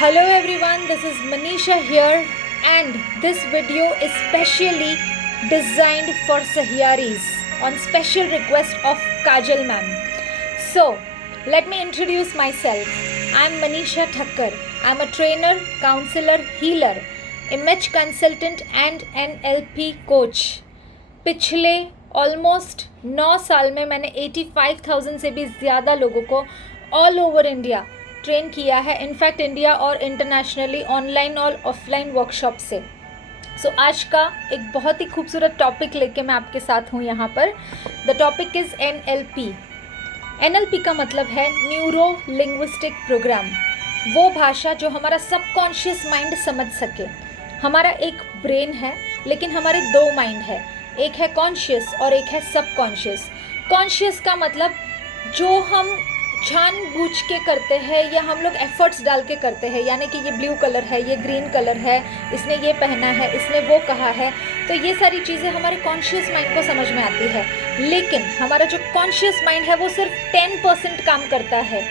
Hello everyone, this is Manisha here and this video is specially designed for Sahiyaris on special request of Kajal ma'am. So, let me introduce myself. I am Manisha Thakkar. I am a trainer, counselor, healer, image consultant and NLP coach. पिछले almost 9 साल में मैंने 85,000 से भी ज़्यादा लोगों को all over India train किया है, इनफैक्ट इंडिया और इंटरनेशनली ऑनलाइन और ऑफलाइन वर्कशॉप से। सो आज का एक बहुत ही खूबसूरत टॉपिक लेके मैं आपके साथ हूँ यहाँ पर। The topic is NLP। NLP का मतलब है न्यूरो लिंग्विस्टिक प्रोग्राम, वो भाषा जो हमारा सबकॉन्शियस माइंड समझ सके। हमारा एक ब्रेन है लेकिन हमारे दो माइंड है, एक है कॉन्शियस और एक है सबकॉन्शियस। कॉन्शियस का मतलब जो हम जानबूझ के करते हैं या हम लोग एफर्ट्स डाल के करते हैं, यानी कि ये ब्लू कलर है, ये ग्रीन कलर है, इसने ये पहना है, इसने वो कहा है, तो ये सारी चीज़ें हमारे कॉन्शियस माइंड को समझ में आती है। लेकिन हमारा जो कॉन्शियस माइंड है वो सिर्फ 10% काम करता है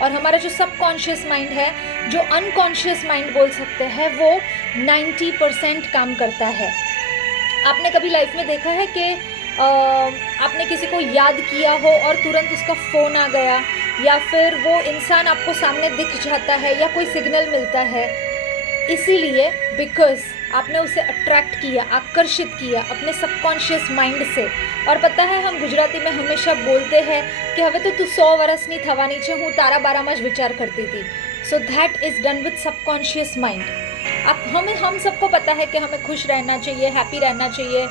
और हमारा जो सबकॉन्शियस माइंड है, जो अनकॉन्शियस माइंड बोल सकते हैं, वो 90% काम करता है। आपने कभी लाइफ में देखा है कि आपने किसी को याद किया हो और तुरंत उसका फ़ोन आ गया, या फिर वो इंसान आपको सामने दिख जाता है या कोई सिग्नल मिलता है? इसीलिए बिकॉज आपने उसे अट्रैक्ट किया, आकर्षित किया अपने सबकॉन्शियस माइंड से। और पता है, हम गुजराती में हमेशा बोलते हैं कि हवे तो तू 100 वर्षनी थवानी छे, हूँ तारा बारामां ज विचार करती थी। So that is done with subconscious mind. हम सबको पता है कि हमें खुश रहना चाहिए, हैप्पी रहना चाहिए,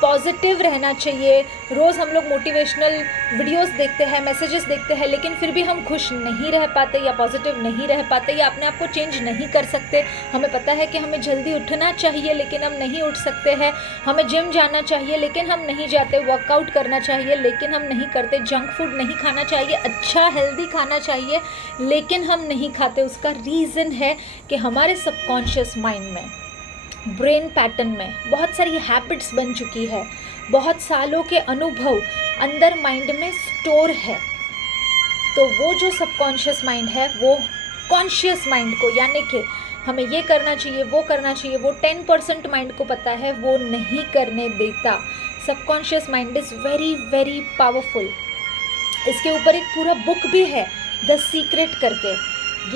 पॉजिटिव रहना चाहिए। रोज़ हम लोग मोटिवेशनल वीडियोस देखते हैं, मैसेजेस देखते हैं, लेकिन फिर भी हम खुश नहीं रह पाते या पॉजिटिव नहीं रह पाते या अपने आप को चेंज नहीं कर सकते। हमें पता है कि हमें जल्दी उठना चाहिए लेकिन हम नहीं उठ सकते हैं। हमें जिम जाना चाहिए लेकिन हम नहीं जाते। वर्कआउट करना चाहिए लेकिन हम नहीं करते। जंक फूड नहीं खाना चाहिए, अच्छा हेल्दी खाना चाहिए, लेकिन हम नहीं खाते। उसका रीज़न है कि हमारे सबकॉन्शियस माइंड में, ब्रेन पैटर्न में बहुत सारी हैबिट्स बन चुकी है, बहुत सालों के अनुभव अंदर माइंड में स्टोर है। तो वो जो सबकॉन्शियस माइंड है वो कॉन्शियस माइंड को, यानी कि हमें ये करना चाहिए, वो करना चाहिए, वो 10% माइंड को पता है, वो नहीं करने देता। Subconscious mind is very very powerful. इसके ऊपर एक पूरा बुक भी है, द सीक्रेट करके।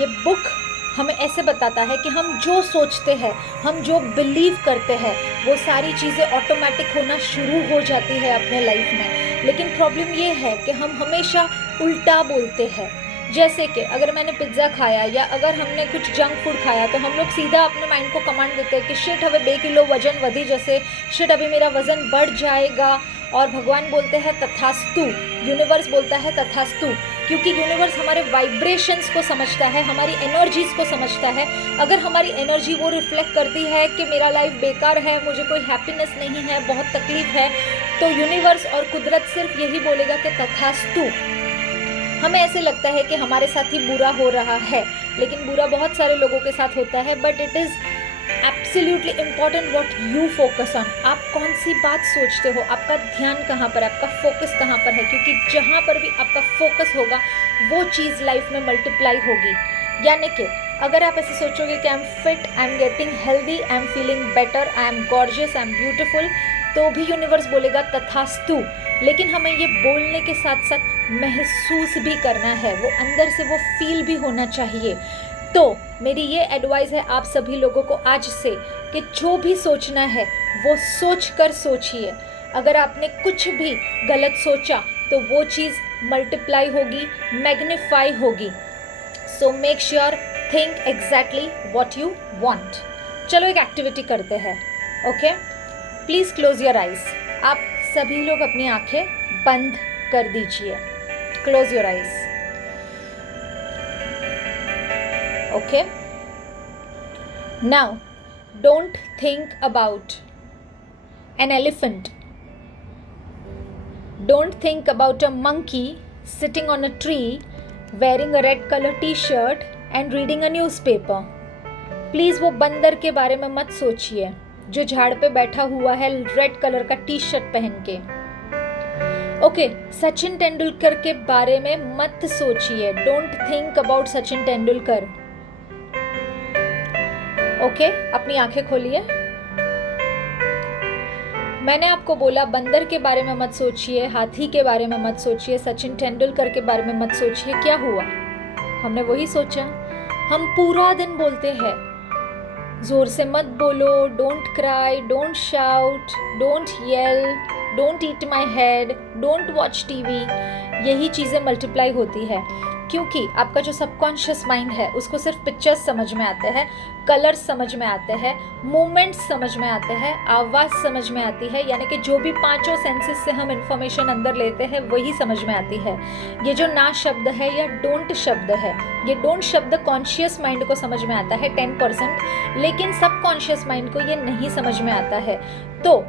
ये बुक हमें ऐसे बताता है कि हम जो सोचते हैं, हम जो बिलीव करते हैं, वो सारी चीज़ें ऑटोमेटिक होना शुरू हो जाती है अपने लाइफ में। लेकिन प्रॉब्लम ये है कि हम हमेशा उल्टा बोलते हैं। जैसे कि अगर मैंने पिज़्ज़ा खाया या अगर हमने कुछ जंक फूड खाया तो हम लोग सीधा अपने माइंड को कमांड देते हैं कि शिट हमें 2 किलो वजन वधी जैसे, शिट अभी मेरा वज़न बढ़ जाएगा। और भगवान बोलते हैं तथास्तु, यूनिवर्स बोलता है तथास्तु, क्योंकि यूनिवर्स हमारे वाइब्रेशंस को समझता है, हमारी एनर्जीज़ को समझता है। अगर हमारी एनर्जी वो रिफ्लेक्ट करती है कि मेरा लाइफ बेकार है, मुझे कोई हैप्पीनेस नहीं है, बहुत तकलीफ है, तो यूनिवर्स और कुदरत सिर्फ यही बोलेगा कि तथास्तु। हमें ऐसे लगता है कि हमारे साथ ही बुरा हो रहा है, लेकिन बुरा बहुत सारे लोगों के साथ होता है। But it is absolutely important what you focus on. आप कौन सी बात सोचते हो, आपका ध्यान कहाँ पर, आपका फोकस कहाँ पर है, क्योंकि जहाँ पर भी आपका फोकस होगा वो चीज़ लाइफ में मल्टीप्लाई होगी। यानी कि अगर आप ऐसे सोचोगे कि I am fit, I am getting healthy, I am feeling better, I am gorgeous, I am beautiful, तो भी यूनिवर्स बोलेगा तथास्तु। लेकिन हमें ये बोलने के साथ साथ महसूस भी करना है, वो अंदर से वो फील भी होना चाहिए। तो मेरी ये एडवाइस है आप सभी लोगों को आज से कि जो भी सोचना है वो सोच कर सोचिए। अगर आपने कुछ भी गलत सोचा तो वो चीज़ मल्टीप्लाई होगी, मैग्नीफाई होगी। So make sure think exactly what you want. चलो एक एक्टिविटी करते हैं, okay? Please close your eyes. आप सभी लोग अपनी आंखें बंद कर दीजिए। Close your eyes, okay? Now, don't think about an elephant. Don't think about a monkey sitting on a tree wearing a red color t-shirt and reading a newspaper. Please वो बंदर के बारे में मत सोचिए जो झाड़ पे बैठा हुआ है रेड कलर का टी शर्ट पहन के। ओके, सचिन तेंदुलकर के बारे में मत सोचिए। Don't think about Sachin Tendulkar. Okay, अपनी आंखें खोलिए। मैंने आपको बोला बंदर के बारे में मत सोचिए, हाथी के बारे में मत सोचिए, सचिन तेंदुलकर के बारे में मत सोचिए। क्या हुआ? हमने वही सोचा। हम पूरा दिन बोलते हैं जोर से मत बोलो, don't cry, don't shout, don't yell, don't eat my head, don't watch TV. यही चीज़ें मल्टीप्लाई होती है क्योंकि आपका जो सबकॉन्शियस माइंड है उसको सिर्फ पिक्चर्स समझ में आते हैं, कलर्स समझ में आते हैं, मूवमेंट्स समझ में आते हैं, आवाज़ समझ में आती है, यानी कि जो भी पांचों सेंसेस से हम इंफॉर्मेशन अंदर लेते हैं वही समझ में आती है। ये जो ना शब्द है या डोंट शब्द है, ये डोंट शब्द कॉन्शियस माइंड को समझ में आता है 10%, लेकिन सबकॉन्शियस माइंड को ये नहीं समझ में आता है। तो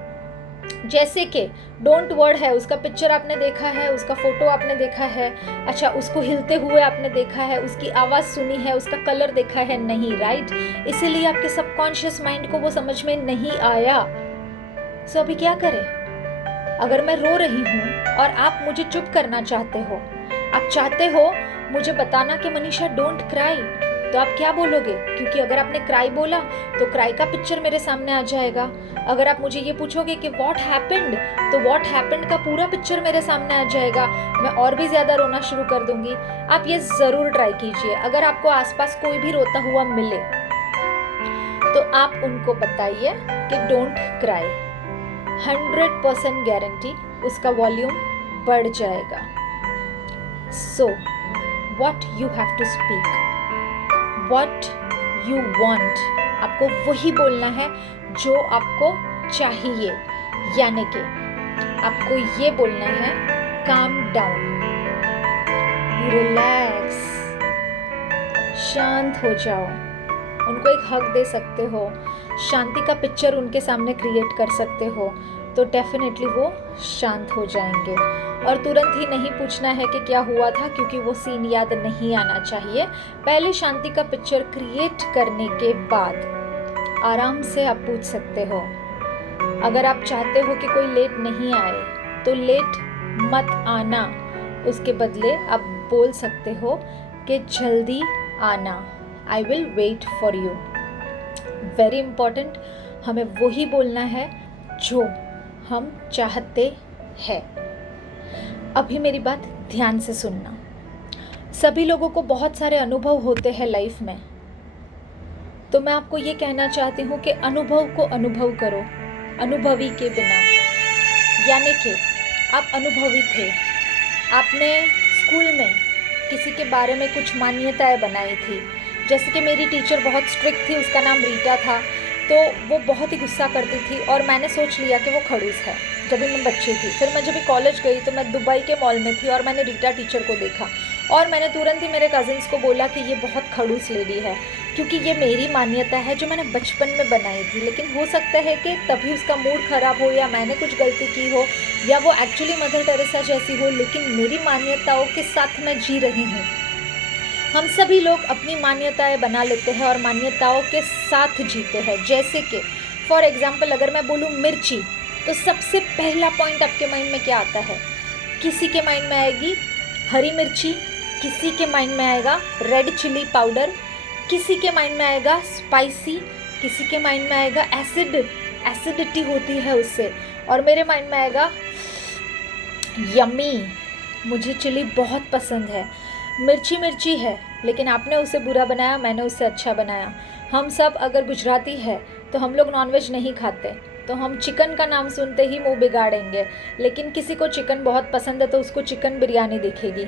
जैसे कि डोंट वर्ड है, उसका पिक्चर आपने देखा है, उसका फोटो आपने देखा है, अच्छा उसको हिलते हुए आपने देखा है, उसकी आवाज़ सुनी है, उसका कलर देखा है, नहीं, राइट? इसीलिए आपके सबकॉन्शियस माइंड को वो समझ में नहीं आया। सो अभी क्या करें? अगर मैं रो रही हूँ और आप मुझे चुप करना चाहते हो, आप चाहते हो मुझे बताना कि मनीषा डोंट क्राई, तो आप क्या बोलोगे? क्योंकि अगर आपने क्राई बोला तो क्राई का पिक्चर मेरे सामने आ जाएगा। अगर आप मुझे ये पूछोगे कि व्हाट हैपेंड, तो व्हाट हैपेंड का पूरा पिक्चर मेरे सामने आ जाएगा, मैं और भी ज़्यादा रोना शुरू कर दूंगी। आप ये ज़रूर ट्राई कीजिए। अगर आपको आसपास कोई भी रोता हुआ मिले तो आप उनको बताइए कि डोंट क्राई। 100% गारंटी उसका वॉल्यूम बढ़ जाएगा। So what you have to speak, What you want, आपको वही बोलना है जो आपको चाहिए, यानी कि आपको ये बोलना है calm down, रिलैक्स, शांत हो जाओ। उनको एक हग दे सकते हो, शांति का पिक्चर उनके सामने क्रिएट कर सकते हो, तो डेफिनेटली वो शांत हो जाएंगे। और तुरंत ही नहीं पूछना है कि क्या हुआ था, क्योंकि वो सीन याद नहीं आना चाहिए। पहले शांति का पिक्चर क्रिएट करने के बाद आराम से आप पूछ सकते हो। अगर आप चाहते हो कि कोई लेट नहीं आए तो लेट मत आना, उसके बदले आप बोल सकते हो कि जल्दी आना, I will wait for you. Very important, हमें वही बोलना है जो हम चाहते हैं। अभी मेरी बात ध्यान से सुनना। सभी लोगों को बहुत सारे अनुभव होते हैं लाइफ में, तो मैं आपको ये कहना चाहती हूँ कि अनुभव को अनुभव करो, अनुभवी के बिना। यानी कि आप अनुभवी थे, आपने स्कूल में किसी के बारे में कुछ मान्यताएं बनाई थी। जैसे कि मेरी टीचर बहुत स्ट्रिक्ट थी, उसका नाम रीटा था, तो वो बहुत ही गुस्सा करती थी और मैंने सोच लिया कि वो खड़ूस है जब भी मैं बच्ची थी। फिर मैं जब भी कॉलेज गई तो मैं दुबई के मॉल में थी और मैंने रीटा टीचर को देखा और मैंने तुरंत ही मेरे कज़िन्स को बोला कि ये बहुत खड़ूस लेडी है, क्योंकि ये मेरी मान्यता है जो मैंने बचपन में बनाई थी। लेकिन हो सकता है कि तभी उसका मूड ख़राब हो या मैंने कुछ गलती की हो या वो एक्चुअली मदर टेरेसा जैसी हो, लेकिन मेरी मान्यताओं के साथ मैं जी रही हूँ। हम सभी लोग अपनी मान्यताएं बना लेते हैं और मान्यताओं के साथ जीते हैं। जैसे कि फॉर एग्जांपल अगर मैं बोलूँ मिर्ची, तो सबसे पहला पॉइंट आपके माइंड में क्या आता है? किसी के माइंड में आएगी हरी मिर्ची, किसी के माइंड में आएगा रेड चिली पाउडर, किसी के माइंड में आएगा स्पाइसी, किसी के माइंड में आएगा एसिडिटी होती है उससे, और मेरे माइंड में आएगा यम्मी, मुझे चिली बहुत पसंद है। मिर्ची मिर्ची है, लेकिन आपने उसे बुरा बनाया, मैंने उसे अच्छा बनाया। हम सब अगर गुजराती है तो हम लोग नॉनवेज नहीं खाते, तो हम चिकन का नाम सुनते ही मुंह बिगाड़ेंगे, लेकिन किसी को चिकन बहुत पसंद है तो उसको चिकन बिरयानी दिखेगी।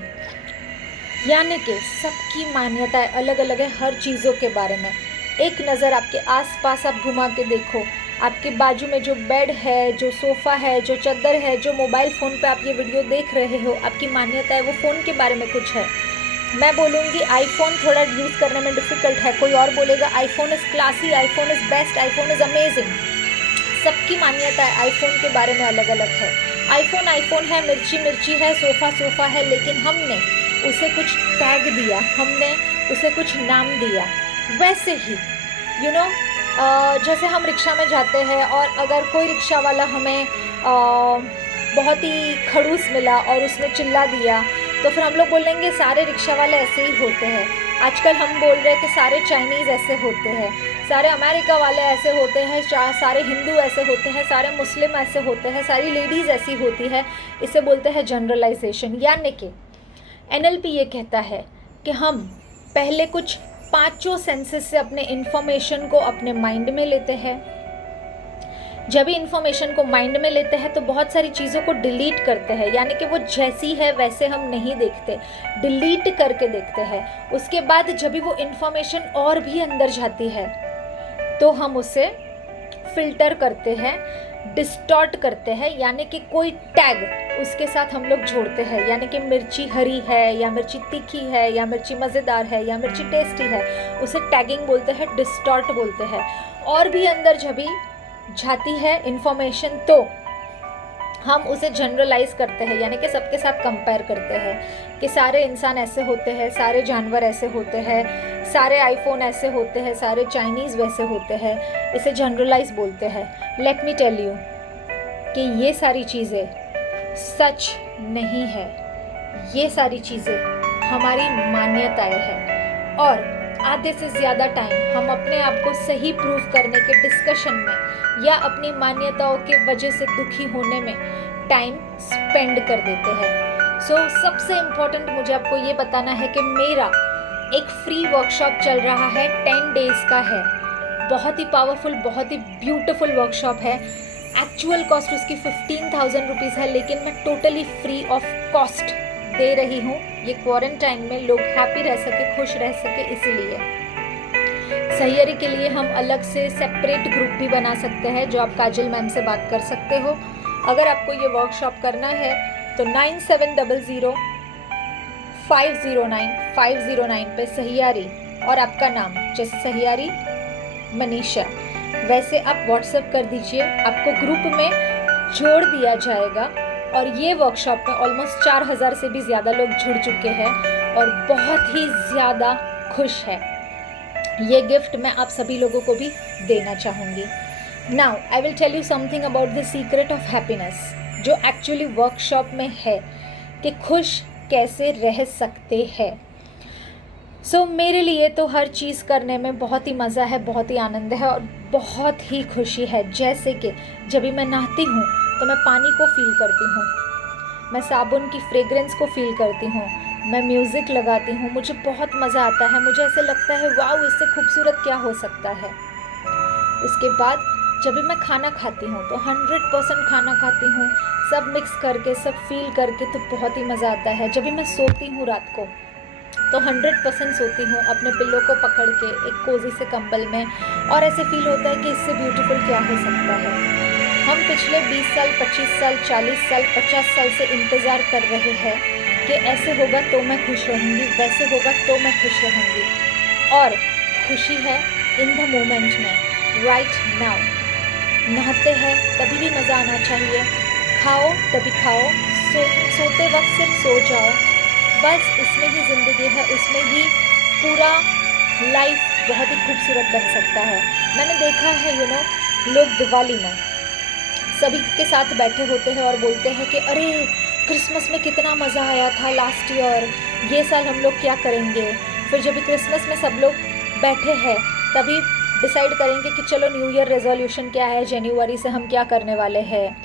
यानी कि सबकी मान्यताएं अलग अलग है हर चीज़ों के बारे में। एक नज़र आपके आसपास आप घुमा के देखो, आपके बाजू में जो बेड है, जो सोफ़ा है, जो चादर है, जो मोबाइल फ़ोन पे आप ये वीडियो देख रहे हो, आपकी मान्यता है वो फ़ोन के बारे में कुछ है। मैं बोलूँगी आईफोन थोड़ा यूज़ करने में डिफ़िकल्ट है, कोई और बोलेगा iPhone is classy, iPhone is best, iPhone is amazing. सबकी मान्यता है आईफोन के बारे में अलग अलग है। आईफोन आईफोन है, मिर्ची मिर्ची है, सोफ़ा सोफ़ा है, लेकिन हमने उसे कुछ टैग दिया, हमने उसे कुछ नाम दिया। वैसे ही जैसे हम रिक्शा में जाते हैं और अगर कोई रिक्शा वाला हमें बहुत ही खड़ूस मिला और उसने चिल्ला दिया, तो फिर हम लोग बोलेंगे सारे रिक्शा वाले ऐसे ही होते हैं। आजकल हम बोल रहे हैं कि सारे चाइनीज़ ऐसे होते हैं, सारे अमेरिका वाले ऐसे होते हैं, सारे हिंदू ऐसे होते हैं, सारे मुस्लिम ऐसे होते हैं, सारी लेडीज़ ऐसी होती है। इसे बोलते हैं जनरलाइजेशन। यानी कि NLP ये कहता है कि हम पहले कुछ 5 सेंसेस से अपने इन्फॉर्मेशन को अपने माइंड में लेते हैं। जब भी इन्फॉर्मेशन को माइंड में लेते हैं तो बहुत सारी चीज़ों को डिलीट करते हैं, यानी कि वो जैसी है वैसे हम नहीं देखते, डिलीट करके देखते हैं। उसके बाद जब भी वो इन्फॉर्मेशन और भी अंदर जाती है तो हम उसे फिल्टर करते हैं, डिस्टॉर्ट करते हैं, यानी कि कोई टैग उसके साथ हम लोग जोड़ते हैं। यानी कि मिर्ची हरी है या मिर्ची तीखी है या मिर्ची मज़ेदार है या मिर्ची टेस्टी है, उसे टैगिंग बोलते हैं, डिस्टॉर्ट बोलते हैं। और भी अंदर जब भी जाती है इन्फॉर्मेशन तो हम उसे जनरलाइज करते हैं, यानी कि सबके साथ कंपेयर करते हैं कि सारे इंसान ऐसे होते हैं, सारे जानवर ऐसे होते हैं, सारे आईफोन ऐसे होते हैं, सारे चाइनीज़ वैसे होते हैं। इसे जनरलाइज बोलते हैं। लेट मी टेल यू कि ये सारी चीज़ें सच नहीं है। ये सारी चीज़ें हमारी मान्यताएं हैं और आधे से ज़्यादा टाइम हम अपने आप को सही प्रूव करने के डिस्कशन में या अपनी मान्यताओं के वजह से दुखी होने में टाइम स्पेंड कर देते हैं। सो सबसे इम्पोर्टेंट मुझे आपको ये बताना है कि मेरा एक फ्री वर्कशॉप चल रहा है, 10 डेज़ का है। बहुत ही पावरफुल, बहुत ही ब्यूटीफुल वर्कशॉप है। एक्चुअल कॉस्ट उसकी 15,000 रुपीज़ है, लेकिन मैं टोटली फ्री ऑफ कॉस्ट दे रही हूँ। ये क्वारंटाइन में लोग हैप्पी रह सके, खुश रह सके, इसलिए। सहियरी के लिए हम अलग से सेपरेट ग्रुप भी बना सकते हैं, जो आप काजल मैम से बात कर सकते हो। अगर आपको ये वर्कशॉप करना है तो 9700-509-509 पे सहियारी और आपका नाम, जैसे सहियारी मनीषा, वैसे आप व्हाट्सएप कर दीजिए, आपको ग्रुप में जोड़ दिया जाएगा। और ये वर्कशॉप में ऑलमोस्ट 4000 से भी ज़्यादा लोग जुड़ चुके हैं और बहुत ही ज़्यादा खुश है। ये गिफ्ट मैं आप सभी लोगों को भी देना चाहूँगी। Now I will tell you something about the secret of happiness, जो एक्चुअली वर्कशॉप में है कि खुश कैसे रह सकते हैं। सो मेरे लिए तो हर चीज़ करने में बहुत ही मज़ा है, बहुत ही आनंद है और बहुत ही खुशी है। जैसे कि जब भी मैं नहाती हूँ तो मैं पानी को फील करती हूँ, मैं साबुन की फ्रेग्रेंस को फील करती हूँ, मैं म्यूज़िक लगाती हूँ, मुझे बहुत मज़ा आता है। मुझे ऐसे लगता है वाओ, इससे खूबसूरत क्या हो सकता है। उसके बाद जब भी मैं खाना खाती हूँ तो 100% खाना खाती हूँ, सब मिक्स करके, सब फील करके, तो बहुत ही मज़ा आता है। जब भी मैं सोती हूँ रात को तो 100% सोती हूँ अपने पिल्लो को पकड़ के एक कोजी से कंबल में, और ऐसे फील होता है कि इससे ब्यूटीफुल क्या हो सकता है। हम पिछले 20 साल, 25 साल, 40 साल, 50 साल से इंतज़ार कर रहे हैं कि ऐसे होगा तो मैं खुश रहूँगी, वैसे होगा तो मैं खुश रहूँगी। और खुशी है इन द मोमेंट में, राइट नाउ। नहाते हैं तभी भी मज़ा आना चाहिए, खाओ तभी खाओ, सोते वक्त सिर्फ सो जाओ, बस उसमें ही ज़िंदगी है, उसमें ही पूरा लाइफ बहुत ही खूबसूरत बन सकता है। मैंने देखा है लोग दिवाली में सभी के साथ बैठे होते हैं और बोलते हैं कि अरे क्रिसमस में कितना मज़ा आया था लास्ट ईयर, ये साल हम लोग क्या करेंगे। फिर जब भी क्रिसमस में सब लोग बैठे हैं तभी डिसाइड करेंगे कि चलो न्यू ईयर रेजोल्यूशन क्या है, जनवरी से हम क्या करने वाले हैं।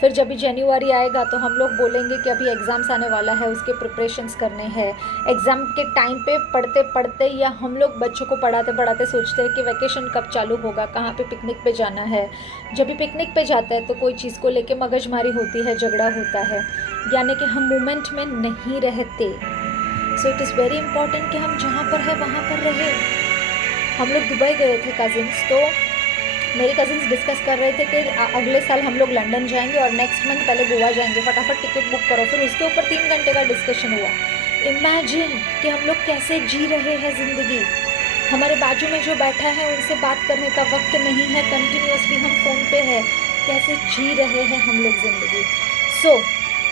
फिर जब भी जनवरी आएगा तो हम लोग बोलेंगे कि अभी एग्ज़ाम्स आने वाला है, उसके प्रिपरेशंस करने हैं। एग्ज़ाम के टाइम पे पढ़ते पढ़ते या हम लोग बच्चों को पढ़ाते पढ़ाते सोचते हैं कि वैकेशन कब चालू होगा, कहाँ पे पिकनिक पे जाना है। जब भी पिकनिक पे जाता है तो कोई चीज़ को लेके मगजमारी होती है, झगड़ा होता है, यानी कि हम मोमेंट में नहीं रहते। So it is very important कि हम जहाँ पर है वहाँ पर रहें। हम लोग दुबई गए थे कज़िन्स, तो मेरे कज़िन्स डिस्कस कर रहे थे कि अगले साल हम लोग लंदन जाएंगे और नेक्स्ट मंथ पहले गोवा जाएंगे, फटाफट टिकट बुक करो। फिर उसके ऊपर 3 घंटे का डिस्कशन हुआ। इमेजिन कि हम लोग कैसे जी रहे हैं ज़िंदगी। हमारे बाजू में जो बैठा है उनसे बात करने का वक्त नहीं है, कंटिन्यूसली हम फ़ोन पे है। कैसे जी रहे हैं हम लोग ज़िंदगी। सो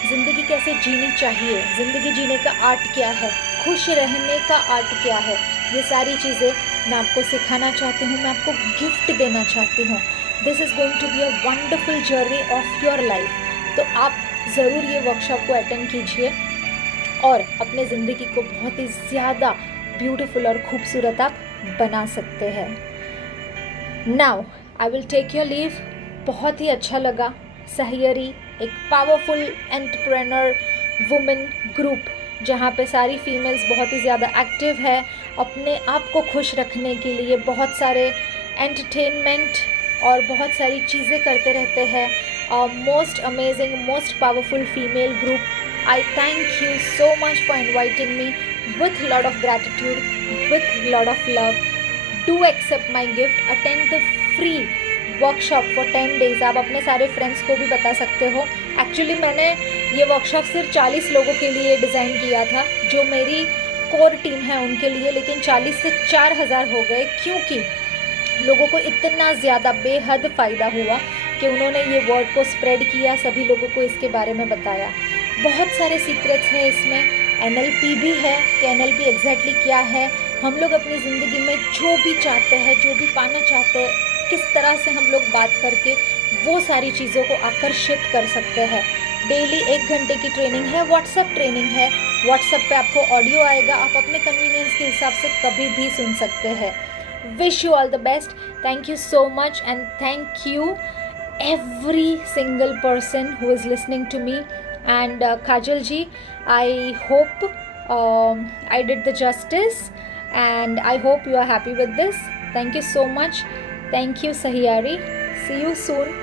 ज़िंदगी कैसे जीनी चाहिए, ज़िंदगी जीने का आर्ट क्या है, खुश रहने का आर्ट क्या है, ये सारी चीज़ें मैं आपको सिखाना चाहती हूँ, मैं आपको गिफ्ट देना चाहती हूँ। This is going to be a wonderful journey of your life. तो आप ज़रूर ये वर्कशॉप को अटेंड कीजिए और अपने ज़िंदगी को बहुत ही ज़्यादा ब्यूटीफुल और खूबसूरत आप बना सकते हैं। Now I will take your leave. बहुत ही अच्छा लगा। सहियरी एक पावरफुल एंटरप्रेन्योर वुमेन ग्रुप जहाँ पे सारी फीमेल्स बहुत ही ज़्यादा एक्टिव है अपने आप को खुश रखने के लिए, बहुत सारे एंटरटेनमेंट और बहुत सारी चीज़ें करते रहते हैं। Most amazing, most powerful female group. I thank you so much for inviting me with lot of gratitude, with lot of love. Do accept my gift, attend the free workshop for 10 days। आप अपने सारे friends को भी बता सकते हो। Actually मैंने ये वर्कशॉप सिर्फ 40 लोगों के लिए डिज़ाइन किया था, जो मेरी कोर टीम है उनके लिए, लेकिन 40 से 4000 हो गए क्योंकि लोगों को इतना ज़्यादा बेहद फ़ायदा हुआ कि उन्होंने ये वर्ड को स्प्रेड किया, सभी लोगों को इसके बारे में बताया। बहुत सारे सीक्रेट्स हैं इसमें। NLP भी है कि NLP एग्जैक्टली क्या है। हम लोग अपनी ज़िंदगी में जो भी चाहते हैं, जो भी पाना चाहते हैं, किस तरह से हम लोग बात करके वो सारी चीज़ों को आकर्षित कर सकते हैं। डेली 1 घंटे की ट्रेनिंग है, व्हाट्सएप ट्रेनिंग है। व्हाट्सएप पे आपको ऑडियो आएगा, आप अपने कन्वीनियंस के हिसाब से कभी भी सुन सकते हैं। Wish you all the best. Thank you so much and thank you every single person who is listening to me. And Kajal ji, I hope I did the justice and I hope you are happy with this. Thank you so much. Thank you Sahyari. See you soon.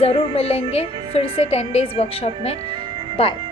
ज़रूर मिलेंगे फिर से 10 days workshop में। Bye.